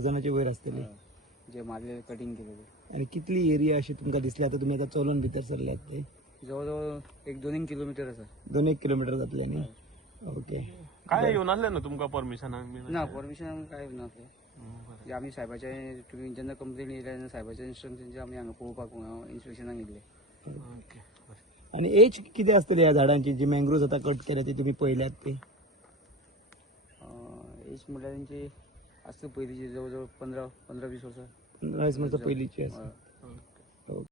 1000ची वयर आसतली. जे मारलेले कटिंग केलेले आणि कितली एरिया अशी तुमकां दिसली आता तुम्ही आता चलून भितर सरल्यात ते? जवळजवळ 1-2 किलोमीटर असा. 2-1 किलोमीटर जातले न्ही. ओके. काय घेऊन आणले ना तुमका परमिशन? ना परमिशन काय नव्हतं. जे आम्ही साहेबाच्या तुम्ही जेन्ना कंप्लेन येयल्या साहेबाच्या इन्स्ट्रक्शनचे आम्ही हांगा पळोवपाक इन्स्पेक्शनाक गेले. आणि एज किती असतली या झाडांची जी मँग्रोव्ज आता कट केल्या ती तुम्ही पळयल्यात ते? एज म्हटल्यार त्यांची असतं पहिलीची जवळजवळ 15-20 वर्सां. 15-20 वर्सां पयलीची आसा.